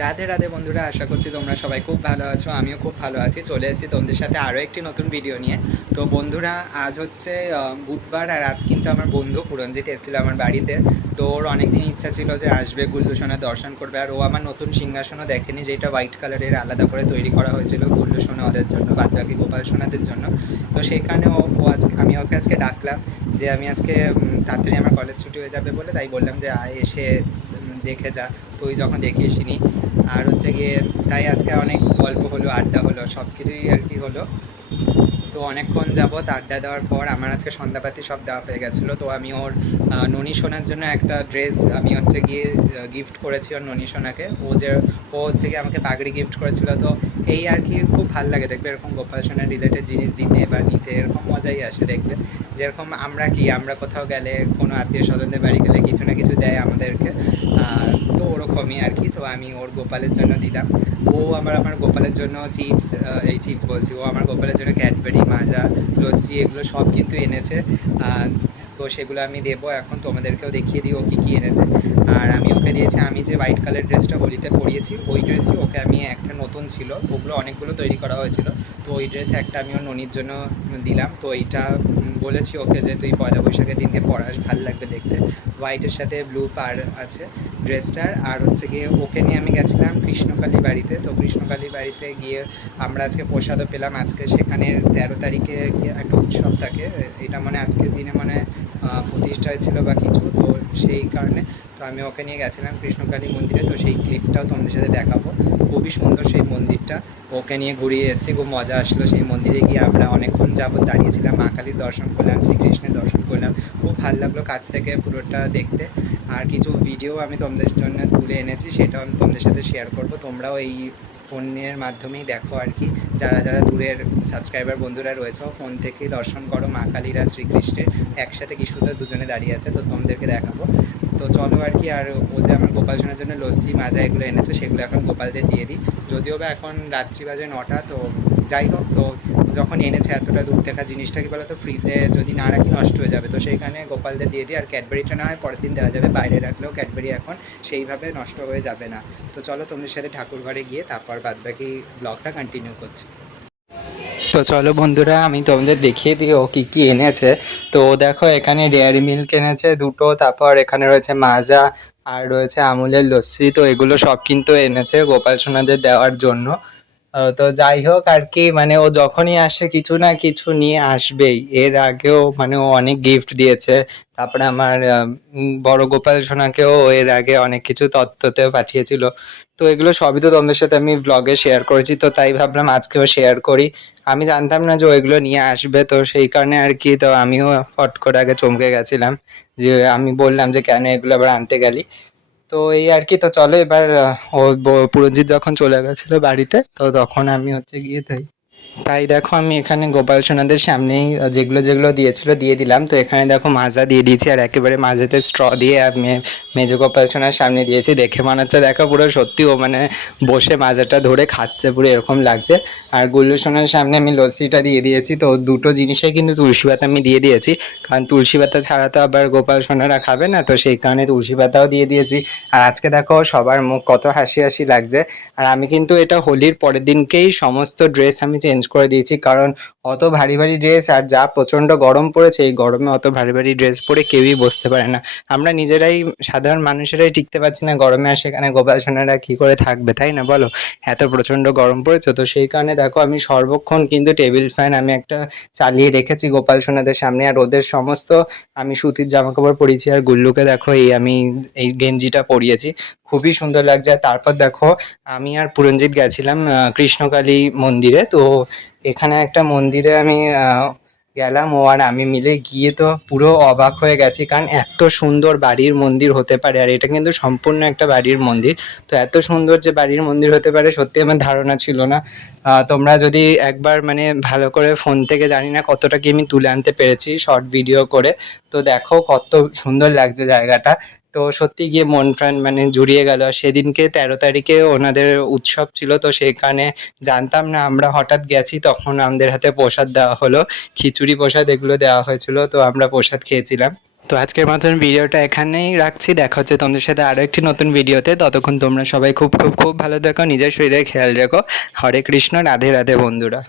রাধে রাধে বন্ধুরা, আশা করছি তোমরা সবাই খুব ভালো আছো, আমিও খুব ভালো আছি। চলে এসেছি তোমাদের সাথে আরও একটি নতুন ভিডিও নিয়ে। তো বন্ধুরা, আজ হচ্ছে বুধবার আর আজ কিন্তু আমার বন্ধু পুরঞ্জিত এসেছিল আমার বাড়িতে। তো ওর অনেকদিন ইচ্ছা ছিল যে আসবে গুল্লুসোনা দর্শন করবে। আর ও আমার নতুন সিংহাসনও দেখেনি, যেটা হোয়াইট কালারের আলাদা করে তৈরি করা হয়েছিল গুল্লুসোনা ওদের জন্য, বাদবাকি গোপাল সোনাদের জন্য। তো সেখানে ও ও আজকে আমি ওকে আজকে ডাকলাম যে, আমি আজকে তাড়াতাড়ি আমার কলেজ ছুটি হয়ে যাবে বলে, তাই বললাম যে এসে দেখে যা, তুই যখন দেখিয়েছিনি আর হচ্ছে গিয়ে, তাই আজকে অনেক গল্প হলো, আড্ডা হলো সব কিছুই আর কি হলো। তো অনেকক্ষণ যাবত আড্ডা দেওয়ার পর আমার আজকে সন্ধ্যাপাতি সব দেওয়া হয়ে গেছিল। তো আমি ওর ননী সোনার জন্য একটা ড্রেস আমি হচ্ছে গিয়ে গিফট করেছি ওর ননী সোনাকে। ও যে, ও হচ্ছে গিয়ে আমাকে পাগড়ি গিফট করেছিল। তো এই আর কি খুব ভালো লাগে দেখবে, এরকম গোপাল সোনার রিলেটেড জিনিস দিতে বা নিতে, এরকম মজাই আসে দেখবে। যেরকম আমরা কি, আমরা কোথাও গেলে কোনো আত্মীয় স্বজনদের বাড়ি গেলে কিছু না কিছু দেয় আমাদেরকে আহ, তো ওরকমই আর কি তো আমি ওর গোপালের জন্য দিলাম। ও আমার আমার গোপালের জন্য চিপস এই চিপস বলছি, ও আমার গোপালের জন্য ক্যাডবেরি, মাজা, লস্যি, এগুলো সব কিন্তু এনেছে। তো সেগুলো আমি দেবো, এখন তোমাদেরকেও দেখিয়ে দিই ও কী কী এনেছে। আর আমি ওকে দিয়েছি, আমি যে হোয়াইট কালার ড্রেসটা হোলিতে পরিয়েছি, ওই ড্রেসই ওকে আমি একটা নতুন ছিল, ওগুলো অনেকগুলো তৈরি করা হয়েছিল। তো ওই ড্রেস একটা আমি ওর ননির জন্য দিলাম, তো এইটা বলেছি ওকে যে তুই পয়লা বৈশাখের দিনকে পরাস, ভালো লাগবে দেখতে। হোয়াইটের সাথে ব্লু পার আছে ড্রেসটার আর হচ্ছে গিয়ে ওকে নিয়ে আমি গেছিলাম কৃষ্ণকালী বাড়িতে। তো কৃষ্ণকালী বাড়িতে গিয়ে আমরা আজকে প্রসাদও পেলাম। আজকে সেখানে তেরো তারিখে একটা উৎসব থাকে। এটা মানে আজকের দিনে মানে প্রতিষ্ঠা হয়েছিল বা কিছু, তো সেই কারণে তো আমি ওকে নিয়ে গেছিলাম কৃষ্ণকালী মন্দিরে। তো সেই ক্লিপটাও তোমাদের সাথে দেখাবো। খুবই সুন্দর সেই মন্দিরটা। ওকে নিয়ে ঘুরিয়ে এসেছি, খুব মজা আসলো সেই মন্দিরে গিয়ে। আমরা অনেকক্ষণ যাবত দাঁড়িয়েছিলাম, মা কালীর দর্শন করলাম, শ্রীকৃষ্ণের দর্শন করলাম। খুব ভালো লাগল কাছ থেকে পুরোটা দেখতে। আর কিছু ভিডিও আমি তোমাদের জন্য তুলে এনেছি সেটাও আমি তোমাদের সাথে শেয়ার করব। তোমরাও এই ফোনের মাধ্যমেই দেখো আর কি। যারা যারা দূরের সাবস্ক্রাইবার বন্ধুরা রয়েছে ফোন থেকেই দর্শন করো, মা কালীরা, শ্রীকৃষ্ণের। একসাথে কি সুন্দর দুজনে দাঁড়িয়ে আছে, তো তোমাদেরকে দেখাবো। তো চলো আর কি, আর ও যে আমার গোপাল সোনার জন্য লস্যি, মাজা এগুলো এনেছে, সেগুলো এখন গোপালদের দিয়ে দিই। যদিও বা এখন রাত্রি বাজে নটা, তো যাই হোক, তো যখন এনেছে এতটা দূর থেকে জিনিসটা কি বলো বলতো ফ্রিজে যদি না রাখি নষ্ট হয়ে যাবে। তো সেইখানে গোপালদের দিয়ে দিই আর ক্যাডবেরিটা না হয়, পরের দিন দেওয়া যাবে। বাইরে রাখলেও ক্যাডবেরি এখন সেইভাবে নষ্ট হয়ে যাবে না। তো চলো তোমাদের সাথে ঠাকুর ঘরে গিয়ে তারপর বাদবাকি ব্লগটা কন্টিনিউ করছি। তো চলো বন্ধুরা, আমি তোমাদের দেখিয়ে দিই, ও কী কী এনেছে। তো দেখো, এখানে ডেয়ারি মিল্ক এনেছে দুটো, তারপর এখানে রয়েছে মাজা, আর রয়েছে আমুলের লস্যি। তো এগুলো সব কিন্তু এনেছে গোপাল সোনাদের দেওয়ার জন্য। তো যাই হোক আর কি মানে ও যখনই আসে কিছু না কিছু নিয়ে আসবেই। এর আগেও মানে ও অনেক গিফট দিয়েছে। তারপরে আমার বড় গোপাল সোনাকেও এর আগে অনেক কিছু তত্ত্বতেও পাঠিয়েছিল। তো এগুলো সবই তো তোমাদের সাথে আমি ব্লগে শেয়ার করেছি, তো তাই ভাবলাম আজকেও শেয়ার করি। আমি জানতাম না যে ওইগুলো নিয়ে আসবে, তো সেই কারণে আর কি, তো আমিও ফট করে আগে চমকে গেছিলাম। যে আমি বললাম যে কেন এগুলো আবার আনতে গেলি? তো এই আর কি, তো চলো এবার ও পুরঞ্জিত যখন চলে গেছিল বাড়িতে, তো তখন আমি হচ্ছে গিয়ে তাই তাই দেখো আমি এখানে গোপাল সোনাদের সামনেই যেগুলো যেগুলো দিয়েছিল দিয়ে দিলাম। তো এখানে দেখো মাজা দিয়ে দিয়েছি, আর একেবারে মাঝেতে স্ট্র দিয়ে মেজো গোপাল সোনার সামনে দিয়েছি। দেখে মনে হচ্ছে দেখো পুরো সত্যি ও মানে বসে মাজাটা ধরে খাচ্ছে, পুরো এরকম লাগছে। আর গুল্লু সোনার সামনে আমি লস্যিটা দিয়ে দিয়েছি। তো দুটো জিনিসে কিন্তু তুলসী পাতা আমি দিয়ে দিয়েছি। কারণ তুলসী পাতা ছাড়া তো আবার গোপাল সোনারা খাবে না, তো সেই কারণে তুলসী পাতাও দিয়ে দিয়েছি। আর আজকে দেখো সবার মুখ কত হাসি হাসি লাগছে। আর আমি কিন্তু এটা হোলির পরের দিনকেই সমস্ত ড্রেস আমি চেঞ্জ করে দিয়েছি। কারণ অত ভারী ভারী ড্রেস আর যা প্রচণ্ড গরম পড়েছে, এই গরমে অত ভারী ভারী ড্রেস পরে কেউই বসতে পারে না। আমরা নিজেরাই সাধারণ মানুষেরাই টিকতে পারছি না গরমে, আর সেখানে গোপাল সোনারা কী করে থাকবে, তাই না বলো? এত প্রচণ্ড গরম পড়েছে তো সেই কারণে দেখো, আমি সর্বক্ষণ কিন্তু টেবিল ফ্যান আমি একটা চালিয়ে রেখেছি গোপাল সোনাদের সামনে। আর ওদের সমস্ত আমি সুতির জামা কাপড় পরিয়েছি, আর গুল্লুকে দেখো এই আমি এই গেঞ্জিটা পরিয়েছি। খুবই সুন্দর লাগছে। তারপর দেখো, আমি আর পুরঞ্জিত গেছিলাম কৃষ্ণকালী মন্দিরে। তো এখানে একটা মন্দিরে আমি গেলাম ও আর আমি মিলে গিয়ে তো পুরো অবাক হয়ে গেছি, কারণ এত সুন্দর বাড়ির মন্দির হতে পারে। আর এটা কিন্তু সম্পূর্ণ একটা বাড়ির মন্দির। তো এত সুন্দর যে বাড়ির মন্দির হতে পারে, সত্যি আমার ধারণা ছিল না। তোমরা যদি একবার মানে ভালো করে ফোন থেকে জানি না কতটা কি আমি তুলে আনতে পেরেছি, শর্ট ভিডিও করে। তো দেখো কত সুন্দর লাগছে জায়গাটা। তো সত্যি গিয়ে মন প্রাণ মানে জুড়িয়ে গেল। সেদিনকে তেরো তারিখে ওনাদের উৎসব ছিল, তো সেখানে জানতাম না আমরা হঠাৎ গেছি, তখন আমাদের হাতে প্রসাদ দেওয়া হলো। খিচুড়ি প্রসাদ এগুলো দেওয়া হয়েছিল, তো আমরা প্রসাদ খেয়েছিলাম। তো আজকের মতন ভিডিওটা এখানেই রাখছি। দেখা হচ্ছে তোমাদের সাথে আরও একটি নতুন ভিডিওতে। ততক্ষণ তোমরা সবাই খুব খুব খুব ভালো দেখো নিজের শরীরে খেয়াল রেখো। হরে কৃষ্ণ, রাধে রাধে বন্ধুরা।